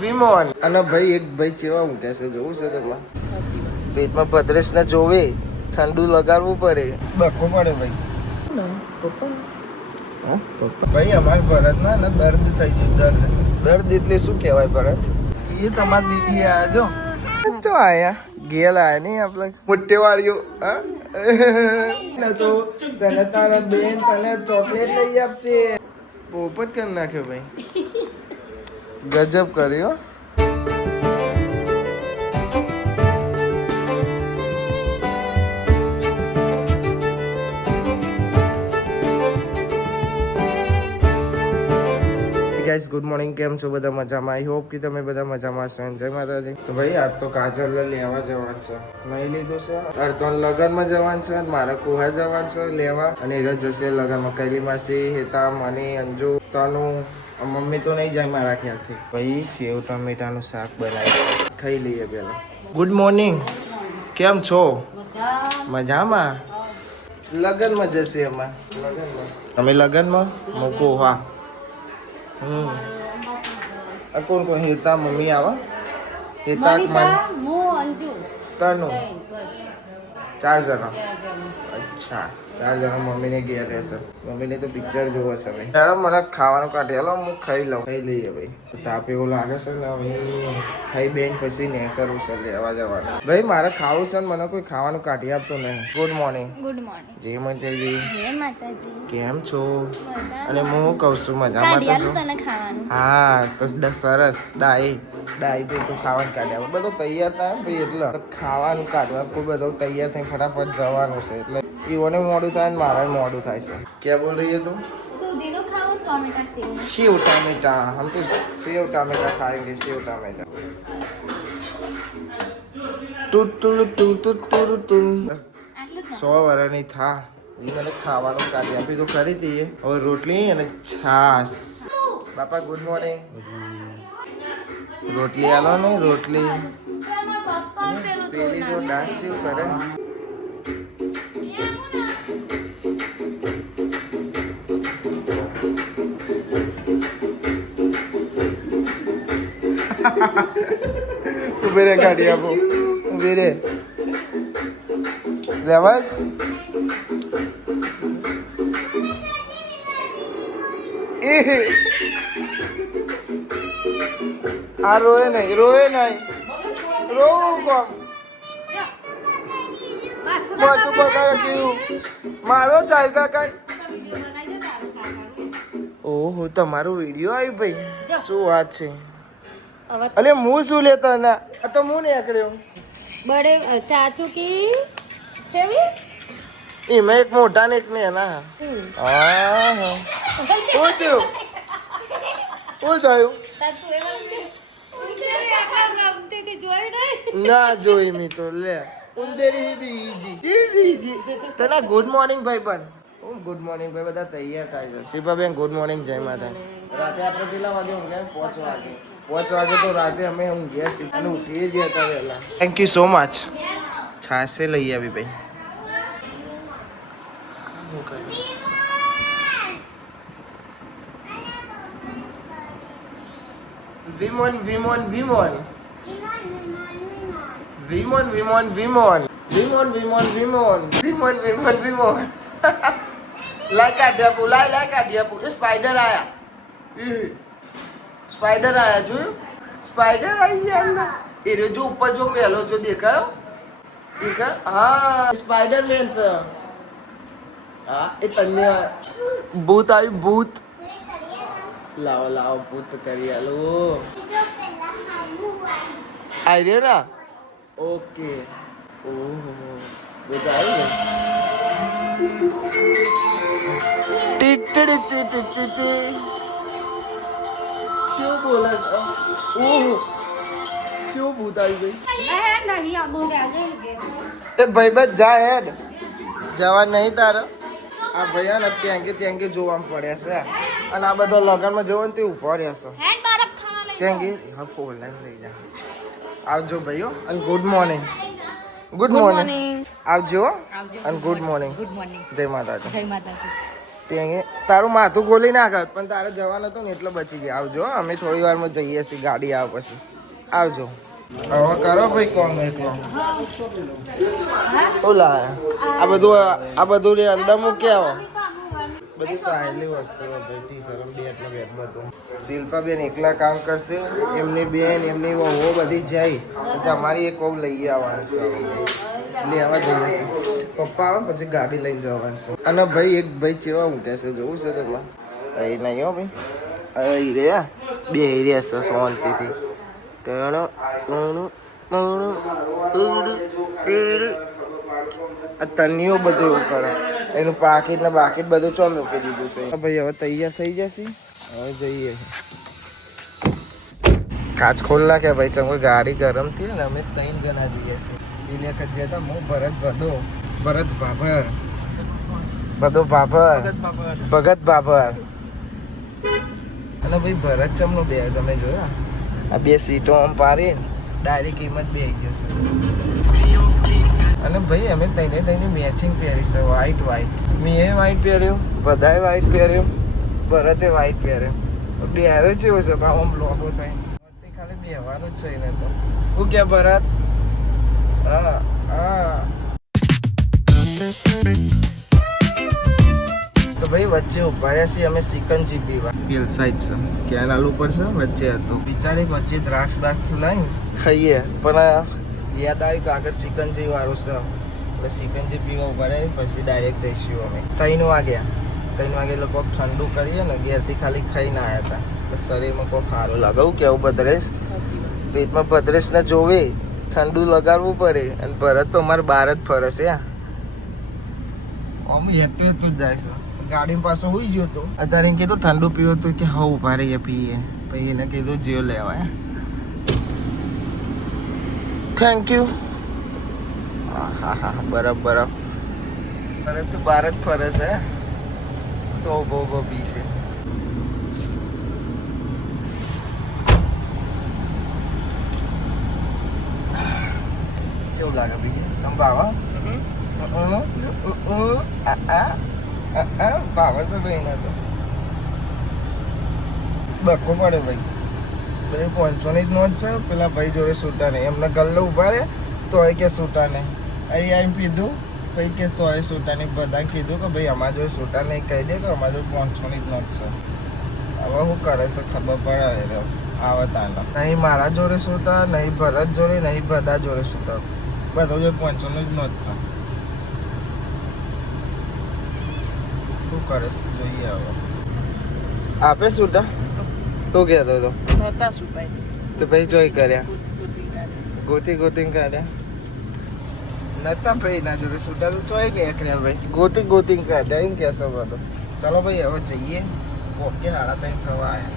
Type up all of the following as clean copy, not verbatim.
વિમોન અને ભાઈ એક ભાઈ ચેવા ઊંઘે છે જોવું છે તમારે પેટમાં ભદ્રેશ ને જોવે ઠંડુ લગાડવું પડે બખો પડે ભાઈ અમારે ભરત ના દર્દ થઈ ગયું દર્દ એટલે શું કહેવાય ભરત એ તમારી દીદી આયા જો આયા ગેલ આયા નહીં આપડે મોટે વાળીઓ તો તને તારા બેન તને ચોકલેટ લઈ આપશે પોપટ કરી નાખ્યો ભાઈ ગજબ કર્યો ગાઈસ ગુડ મોર્નિંગ કેમ છો બધા મજામાં આઈ હોપ કે તમે બધા મજામાં છો જય માતાજી તો ભાઈ આજ તો કાજલ લેવા જવાનું છે નહીં લીધું છે અર્ધન લગનમાં જવાનું છે મારા કુહા જવાનું છે લેવા અને એ જશે લગનમાં કૈલી માસી હેતા મની અંજુ તનુ મમ્મી તો નહીં જાય મારા ખ્યાલથી ભાઈ સેવ ટમેટાનું શાક બનાવી ખાઈ લઈએ પેલા ગુડ મોર્નિંગ કેમ છો મજામાં લગનમાં જશે એમાં તમે લગનમાં મૂકો હા કોણ કોણ હેતા મમ્મી આવા હેતા મન તનુ 4 જણા અચ્છા 4 જણા મમ્મીને ગયા રહેશે મમ્મીને તો પિક્ચર જોવો છે ભાઈ મેડમ મને ખાવાનું કાઢી હાલો હું ખાઈ લઈએ ભાઈ તાપ એવું લાગે છે ને હવે ખાઈ બેન પછી ને કરું છે લેવા જવાનું ભાઈ મારે ખાવું છે ને મને કોઈ ખાવાનું કાઢી આપતો નહીં ગુડ મોર્નિંગ જય માતાજી કેમ છો અને હું કહું છું મજામાં તો છો હા તો સરસ ડાઈ પે તું ખાવાનું કાઢી આપ બધું તૈયાર થાય ભાઈ એટલે ખાવાનું કાઢવા કોઈ બધું તૈયાર થઈ ફટાફટ જવાનું છે એટલે ઈવોને મોડું થાય ને મારે મોડું થાય છે ક્યાં બોલ રહી તું सेव टमेटा हम तो सेव टमेटा खाएंगे सेव टमेटा टू 100 વર્ષની થા મને ખાવાનું કાઢી આપી તો કરી દઈએ હવે રોટલી અને છાસ બાપા ગુડ મોર્નિંગ રોટલી આલો ને રોટલી પેલી જો ડાન્સ જેવું કરે ઉભે રે ગાડી આપો ઉભે રે દેવાજ આ રોય નહીં રોવું કોમ બધું બગાડ ગયું મારો ચાલ કાકા ઓહો તમારો વિડીયો આવ્યો ભાઈ શું વાત છે અલે હું શું લેતો ના આ તો હું નીકળ્યો બડે ચાચુ કી કેવી એમાં એક મોટા ને એક ને ના હા શું થયું ના જોઈ મી તો લે ઉંદેરી બીજી તને ગુડ મોર્નિંગ ભાઈ પણ ગુડ મોર્નિંગ ભાઈ બધા તૈયાર થાય છે શિલ્પાબેન ગુડ મોર્નિંગ જય માતા રાતે આપણે કેટલા વાગે ઊંઘ્યા 5 વાગે તો રાતે અમે ઊંઘ્યા છીએ અને ઉઠી જ હતા વહેલા થેન્ક યુ સો મચ છાસે લઈ આવી ભાઈ વિમોન લાઈ કાઢી આપું એ સ્પાઈડર આયા જોયું સ્પાઈડર આવી ગયા એ જો ઉપર જો પહેલો જો દેખાયો હા સ્પાઈડર મેન છે હા એ તને ભૂત આવ્યું ભૂત લાવો ભૂત કરી આલો આવી રહ્યો ના ઓકે ઓહો ભૂત આવી क्यों बोला ओह क्यों भूत आई गई ए भाई बस જા હેડ જવા નહીં તારે આ ભૈયા ને ત્યાંગે જોવા પડ્યા છે અને આ બધો લગનમાં જોવાનું તે ઉભો રહેશે ત્યાંગે હા ઓનલાઈન લઈ જા આવજો ભાઈઓ અને ગુડ મોર્નિંગ ગુડ મોર્નિંગ. આવજો આવજો. અને ગુડ મોર્નિંગ. Good morning. જય માતાજી. જય માતાજી. તે તારું માથું ખોલી નાખ પણ તારે જવાનું હતું ને એટલે બચી ગયા. આવજો અમે થોડી વારમાં જઈએ છીએ ગાડી આવે પછી. આવજો. હવે કરો ભાઈ કોમ એટલો ઓલા આ બધું અંદર મૂકી આવો. બધી સાહેલી વસ્તુઓ ભાઈ ટી શરમ બેટ ને બેટ બધું. શિલ્પાબેન એકલા કામ કરશે, એમની બેન એમની વહુઓ બધી જાય પછી અમારી એક વહુ લઈ આવવાની છે. લેવા જઈએ છે પપ્પા આવે પછી ગાડી લઈને જવાનું છે. અને ભાઈ એક ભાઈ ચેવા ઉઠે છે જોવું છે તમારે? અહીં નહીં હો ભાઈ, અહીં રે બે રહ્યા છે શાંતિથી. આ તનીઓ બધું એવું કરે. એનું પાકીટ ને બાકીટ બધું ચોલ મૂકી દીધું છે. ભાઈ હવે તૈયાર થઈ જશે, હવે જઈએ. કાચ ખોલ નાખે ભાઈ, ચમ ગાડી ગરમ થઈ ને અમે 3 જણા જઈએ છીએ. પેલી વખત ગયા હતા હું ભરત ભાભર ભગત ભાભર અને ભાઈ ભરત ચમનો બે તમે જોયા? આ બે સીટો આમ પાડી ડાયરેક્ટ કિંમત બે આવી જશે. અને ભાઈ અમે તઈને મેચિંગ પહેરી છે, વ્હાઈટ મેં વ્હાઈટ પહેર્યું, બધાએ વ્હાઈટ પહેર્યું, ભરતે વ્હાઈટ પહેર્યું. બે આવે જેવો છે આમ લોબો થાય ખાલી બેહવાનું જ છે ને. તો હું ક્યાં ભરત? હા તો ભાઈ વચ્ચે ઉભા રહ્યા છીએ અમે સિકંજી પીવા. હિલ સાઈડ છે, કેનાલ ઉપર છે, વચ્ચે હતું. બિચારી વચ્ચે દ્રાક્ષ બાક્ષ લઈને ખાઈએ પણ યાદ આવ્યું કે આગળ સિકંજી વાળું છે એટલે સિકંજી પીવા ઉભા રહ્યા. પછી ડાયરેક્ટ જઈશું અમે 3 વાગે લોકો ઠંડુ કરીએ ને ઘેરથી ખાલી ખાઈને આવ્યા હતા. શરીરમાં કોઈ સારું લગાવું કેવું ભદ્રેશ પેટમાં ભદ્રેશ ને જોવે ઠંડુ લગાડવું પડે. અને ભરત તો અમારે બહાર જ ફરે છે. આમ હેતું જ જાય છે. ગાડી પાસે હોઈ ગયો તો અત્યારે કીધું ઠંડુ પીવો તો કે હા ઉભા રહીએ પીએ. પછી એને કીધું જીઓ લેવાય. Thank you. હા બરાબર ભરત તો બહાર જ ફરે છે તો બહુ પીશે. કેવું લાગે બીજું તમે બાવા? ભાવે છે ભાઈ એને તો બખો પડે ભાઈ. બધી 500ની જ નોટ છે. પેલા ભાઈ જોડે છૂટા નહીં, એમને ગલ્લો ઉભા રહે તો એ કે છૂટા નહીં. અહીં આવીને પીધું ભાઈ કે તો એ છૂટા નહીં. બધાને કીધું કે ભાઈ અમારા જોડે છૂટા નહીં, કહી દે કે અમારા જોડે 500ની જ નોટ છે. હવે શું કરે છે ખબર પડે આવે તાના. નહીં મારા જોડે છૂટા, નહીં ભરત જોડે, નહીં બધા જોડે છૂટા. બધા જોડે 500ની જ નોટ છે. શું કરે છે જોઈએ હવે. આપે છૂટા શું કહેતો હતો? તો ભાઈ જોઈ કર્યા ગોતી કાઢ્યા નતા ભાઈ ના જોડે છૂટા તો ચોઈ નીકળ્યા ભાઈ. ગોતી કાઢ્યા એમ કહેશો બધો. ચલો ભાઈ હવે જઈએ. ઓકે 3:30 થવા આવ્યા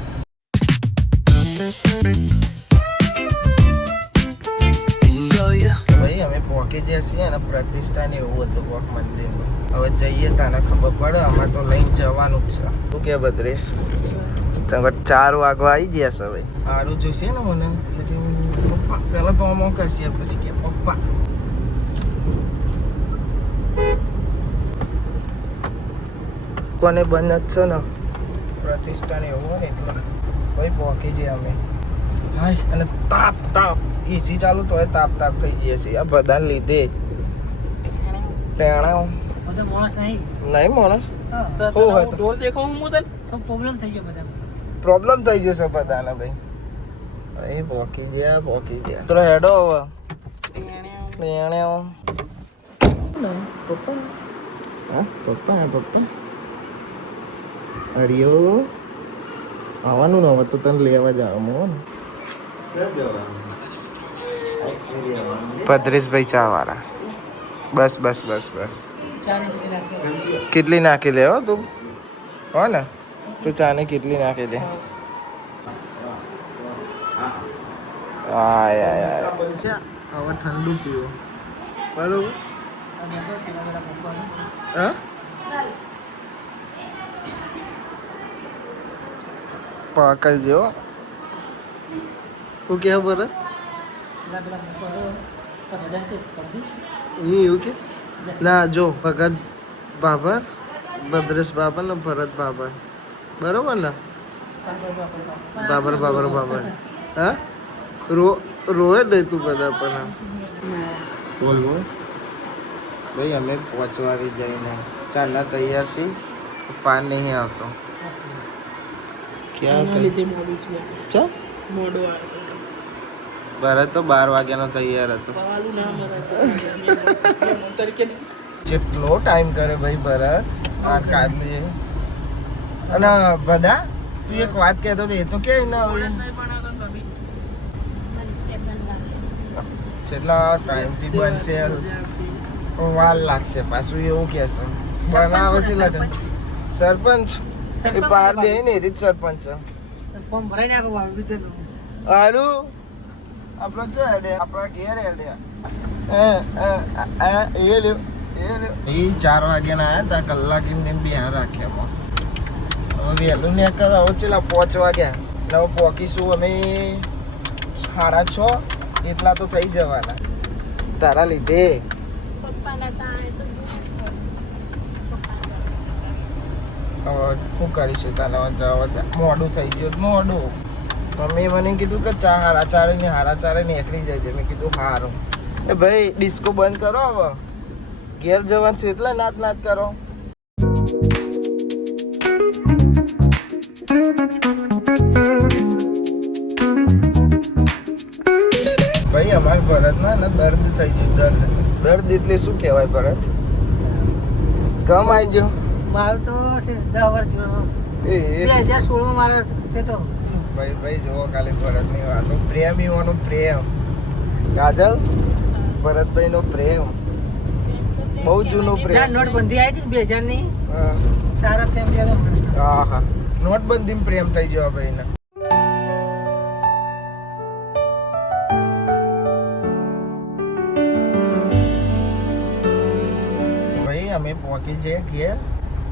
ભાઈ. અમે પહોંચી ગયા છીએ અને પ્રતિષ્ઠા ને એવું હતું કોક મંદિરનું. હવે જઈએ તને ખબર પડે. અમારે તો લઈને જવાનું જ છે. શું કે ભદ્રેશ? 4 વાગવા આવી ગયા છે ભાઈ. સારું જોઈશે ને મને પપ્પા પેલા તો આમાં કરશે પછી કે પપ્પા. કોને બંધ જ છે ને પ્રતિષ્ઠા ને એવું હોય ને એટલે ભાઈ પહોંચી જઈએ અમે. હા અને તાપ એસી ચાલુ તો તાપ થઈ જઈએ છીએ આ બધાને લીધે. પ્રેરણા નહીં માણસ પ્રોબ્લેમ થઈ જશે બધાને ભાઈ. પહોંચી ગયા તો હેડો હવે. પપ્પા હરિયો આવવાનું ને હવે તો તને લેવા જવાનું ને. ભદ્રેશભાઈ ચા વાળા. બસ કેટલી નાખી લે હો તું? હો ને તું ચાને કેટલી નાખી દે. હવે ઠંડુ પીવો બરોબર. હા પાકલ જેવો. શું કેવું બરાબર? એવું કે ના જો ભગત બાબર, ભદ્રેશ બાબર ને ભરત બાબર, બરોબર ને? બાબર બાબર બાબર. હા રોવે જ તું બધા પણ. બોલ બોલ ભાઈ, અમે પહોંચવા આવી જઈને ચાલના તૈયાર છીએ, પાન નહીં આવતો. ક્યાં ચા ભરત તો 12 વાગ્યાનો તૈયાર હતો. જેટલો ટાઈમ કરે ભાઈ ભરત આ કાઢલી. અને બધા તું એક વાત કહેતો હતો, એ તો કે ના હવે જેટલા ટાઈમથી બનશે વાર લાગશે પાછું એવું કહેશે. બનાવે છે લગન સરપંચ એ બહાર બે ને એ જ સરપંચ છે. હારું આપણો છે હેડે, આપણા ઘેર હેડે. એ 4 વાગ્યાના આવ્યા હતા, કલાક એમને બિહાર રાખ્યા. હવે વહેલું ને કરો ચેલા 5 વાગ્યા એટલે હવે પહોંચીશું અમે 6:30 એટલા તો થઈ જવાના તારા લીધે. હવે શું કરીશું તારા મોડું થઈ ગયું મોડું. મેં મને કીધું કે 4:30 ને 4:30 નીકળી જાય. મેં કીધું સારું. એ ભાઈ ડિસ્કો બંધ કરો, હવે ઘેર જવાનું છે એટલે નાચ નાચ કરો. ભાઈ અમારા ભરતમાં ને દર્દ થઈ ગયું. દર્દ એટલે શું કહેવાય ભરત? કમ આવી ગયો મારું તો 10 વર્ષ જૂનો. 2016 મારો છે તો. ભાઈ જુઓ ખાલી ભરતની વાતો. પ્રેમ એવાનો પ્રેમ. કાજલ ભરતભાઈ નો પ્રેમ બહુ જૂનો પ્રેમ. નોટબંધી આવી હતી 2000 ની. સારા પ્રેમ છે. હા હા નોટબંધી પ્રેમ થઈ ગયો ભાઈ ને. ભાઈ અમે પહોંચી જઈએ ઘેર.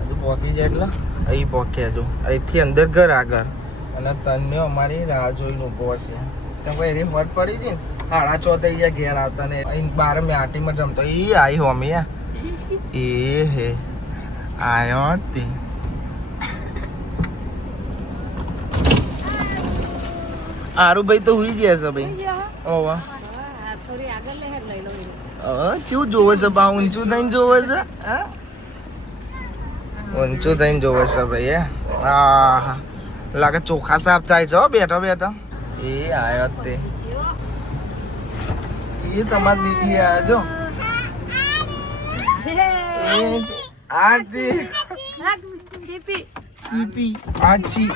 હજુ પહોંચી જાય એટલે અહીં પહોંચ્યા હજુ. અહીંથી અંદર ઘર આગળ અને તને અમારી રાહ જોઈને ઊભો હશે. તો ભાઈ એની મત પડી ગઈ. 6:30 થઈ ગયા ઘેર આવતા ને. અહીં 12 મેં આટીમાં રમતો એ આવી હોમી એ હે આવ્યો તે. આરુભાઈ તો હુઈ ગયા છે ભાઈ. ઓવા કેવું જોવે છે બા? ઊંચું થઈને જોવે છે. હા ઊંચું થઈને જોવે છે ભાઈ. હા લાગે ચોખા સાફ થાય છે બેઠો બેઠો. એ આવ્યો તે. એ તમારી દીદી આવ્યા જો.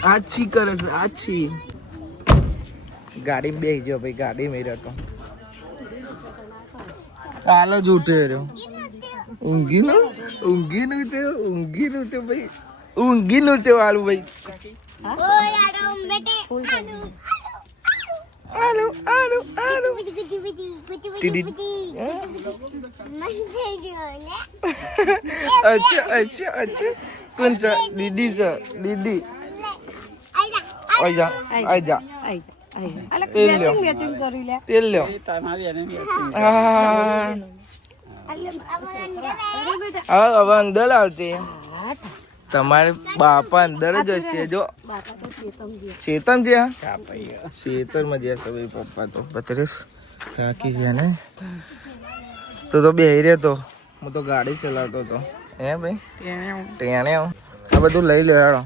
આછી કરે છે આછી. ગાડી બેસી ગયો ભાઈ. ગાડી મેં રહ્યો હાલો જ ઉઠે રહ્યો. ઊંઘી નું તે ભાઈ. ઊંઘી નું તે વાળું ભાઈ. अच्छा कौन सा दीदी से दीदी आजा आजा तेल लो हाँ अब अंदर આવતી. તમારે બાપા અંદર જ હશે જો. ચેતન જે ખેતરમાં જ્યાં સવાઈ પપ્પા તો 32 થાકી ગયા ને. તો બેહી રહ્યો તો. હું તો ગાડી ચલાવતો હતો. હે ભાઈ ટેણે આ બધું લઈ લે હેડો.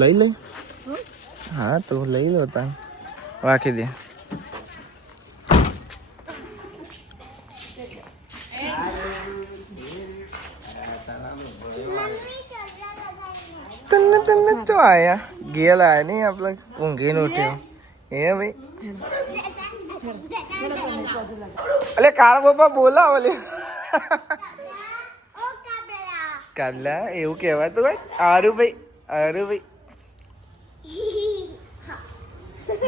લઈ લે. હા તો લઈ લો તા. રાખી દે. તને તો આયા ગેલ આયા નહીં આપણે ઊંઘીને ઉઠ્યો. હે ભાઈ અલે કાર બાપા બોલાવો લે. કાદલા એવું કહેવાતું ભાઈ. આરું ભાઈ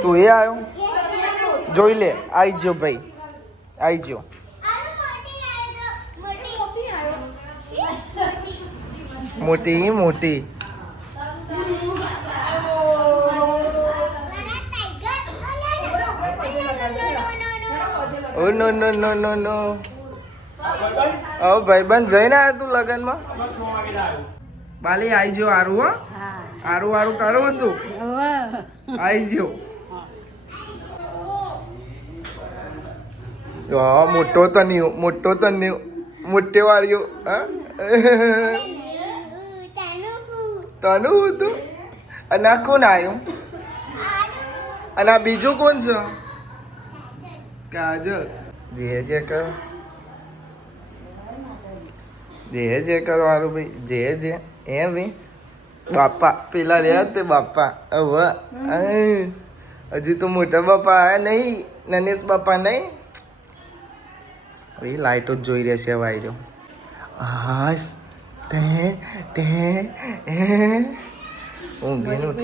તું એ આવ્યો જોઈ લે. આઈ જો ભાઈ આઈ જો. મોટી ઓ નો નો નો નો નો ઓ ભાઈબંધ જઈને આવ્યા તું લગનમાં બાલી આઈ જો આરું હો આરું આરું કરો બધું આઈ જો મોટો તન્યો મોટે વાળ્યો હા તનું હતું અને આ કોણ આવ્યું અને આ બીજું કોણ છે કાજલ જે કરો જે કરો હારું ભાઈ જે એમ ભાઈ બાપા પેલા રહ્યા તે બાપા હવે હજી તો મોટા બાપા આયા નહીં નનેશ બાપા નહીં હવે લાઈટો જ જોઈ રહેશે હવે આવી રહ્યો હાશ તે ઊંઘી નું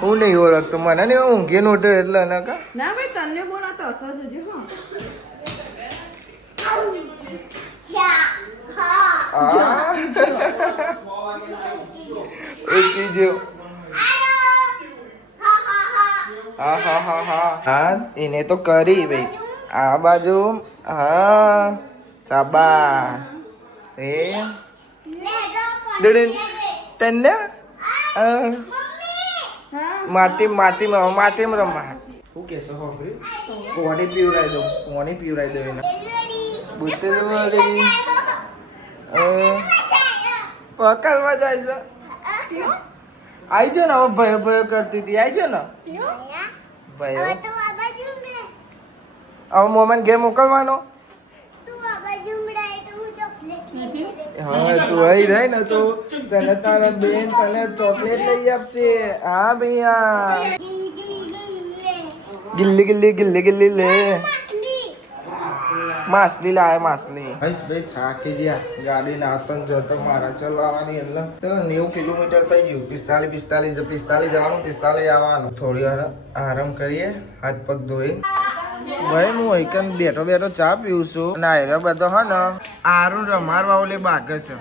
હું નહીં ઓળખતો મને ને ઊંઘી નું એટલે ના કા ના ભાઈ તને બોલા તો અસર જોજે હો ઓકે જો હા એને તો કરી ભાઈ આ બાજુ હા શાબાશ એ ડડન તને માટી રમવા શું કહેશો હો ભાઈ કોને પીવડાવી દઉં એને બુદ્ધે પકડવા જાય છે આઈ જો ને હવે ભયો કરતી હતી આઈ જો ને ભયો હવે મોમન ઘેર મોકલવાનો હા તું અહીં રહે ને તો તને તારા બેન તને ચોકલેટ લઈ આપશે હા ભૈયા ગિલ્લી લે માછલી લાવે માછલી ભાઈ થાકી ગયા ગાડી નાતન જતો મારા ચલાવવાની એટલે ચલો 90 કિલોમીટર થઈ ગયું 45 જવાનું 45 આવવાનું થોડી વાર આરામ કરીએ હાથ પગ ધોઈ ભાઈ હું એકન બેઠો ચા પીવું છું અને આયરો બધો હે ને આરું રમાડવા ઓલે બાગે છે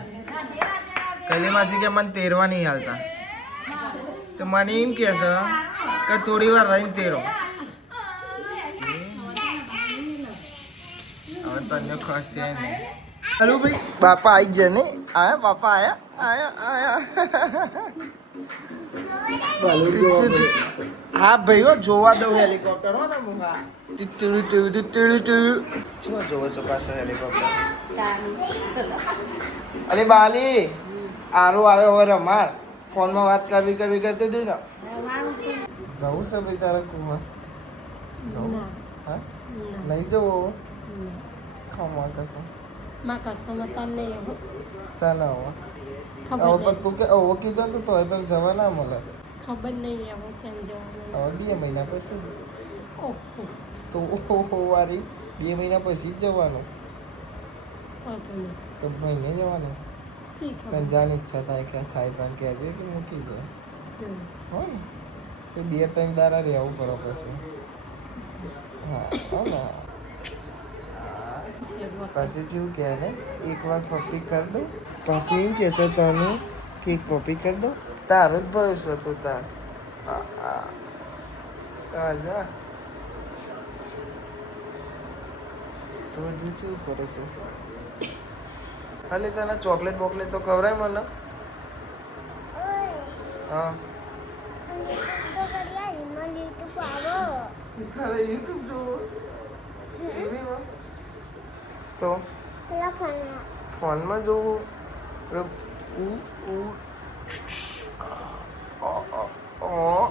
કલી માસી કે મને તેરવા નહીં હાલતા તો મને એમ કે છે કે થોડી વાર રહીને તેરો હવે તને ખસ છે નહીં હલો ભાઈ બાપા આવી ગયા ને આયા બાપા આયા હા ભાઈઓ જોવા દઉં હેલિકોપ્ટર હો ને શું જોવો છો પાછો હેલિકોપ્ટર અરે બાલી આરો આવ્યો હવે રમાર ફોનમાં વાત કરવી કરતી હતી ને જવું છે ભાઈ તારા કુમાં હા નહીં જવું હવે ખાવા કશું ચાલ હવે પણ તું કે હવે કીધું ને તો તને જવા ના મળે ખબર નહીં હવે 2 મહિના પછી તો વારી 2 મહિના પછી જ જવાનું તો મહિને જવાનું તને જાની ઈચ્છા થાય કે થાય તને કહેજે કે મૂકી જાય હો ને તો 2-3 દાડા રહેવું પડે પછી હા હો ને પછી જેવું કહે ને એકવાર પપ્પી કરી દઉં પછી એવું કહેશે તને કે એક પપ્પી કરી દઉં તારો જ ભવિષ્ય હતું તાર જા તો હજુ શું કરે છે હાલે તને ચોકલેટ બોકલેટ તો ખવડાય મને હા તારે યુટ્યુબ જોવો ટીવીમાં તો ફોનમાં જોવું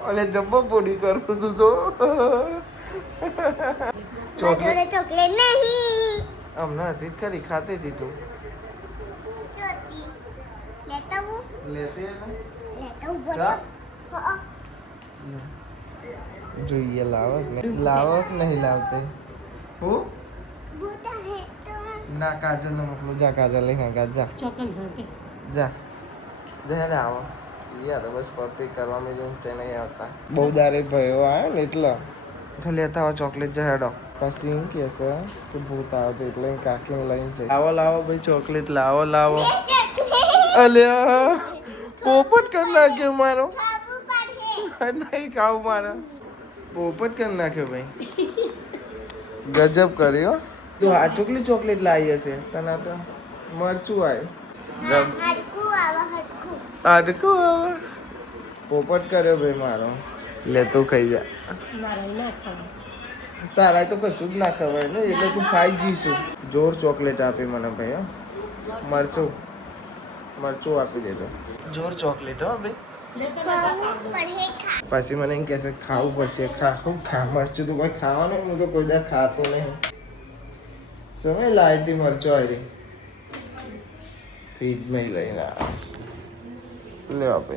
અને જબ્બો પોડી કરું તું તો ચોકલેટ નહીં હમણાં હતી ખરી ખાતી હતી તું લેતી જોઈએ લાવક નહીં લાવતે હું ના કાજલ ને મોકલું જા કાજલ લઈને જા જા ને આવો યાર બસ પપ્પી કરવા મેં છે નહીં આવતા બહુ દારે ભયો આવ્યો ને એટલે તો લેતા આવો ચોકલેટ જહેડો પછી એમ કે છે કે ભૂત આવે એટલે કાકીને લઈને જઈ લાવો ભાઈ ચોકલેટ લાવો અલ્યા પોપટ કરી નાખ્યો મારો નહીં ખાવ મારા પોપટ કરી નાખ્યો ભાઈ ગજબ કર્યો તો આ ચોકલેટ લાવી હશે તને તો મરચું આવ્યું હાડકું આવે પોપટ કર્યો ભાઈ મારો લે તું ખાઈ જા તારા તો કશું જ ના ખવાય ને એટલે તું ખાઈ જઈશું જોર ચોકલેટ આપી મને ભાઈ હો મરચું આપી દેજો જોર ચોકલેટ હો ભાઈ પછી મને એમ કહેશે ખાવું પડશે ખા મરચું તો કોઈ ખાવાનું હું તો કોઈ દા ખાતો નહીં સમય લાવી હતી મરચું આવી ફ્રીજમાં લઈને લે આપે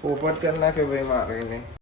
પોપટ કરી નાખે ભાઈ મારે નહીં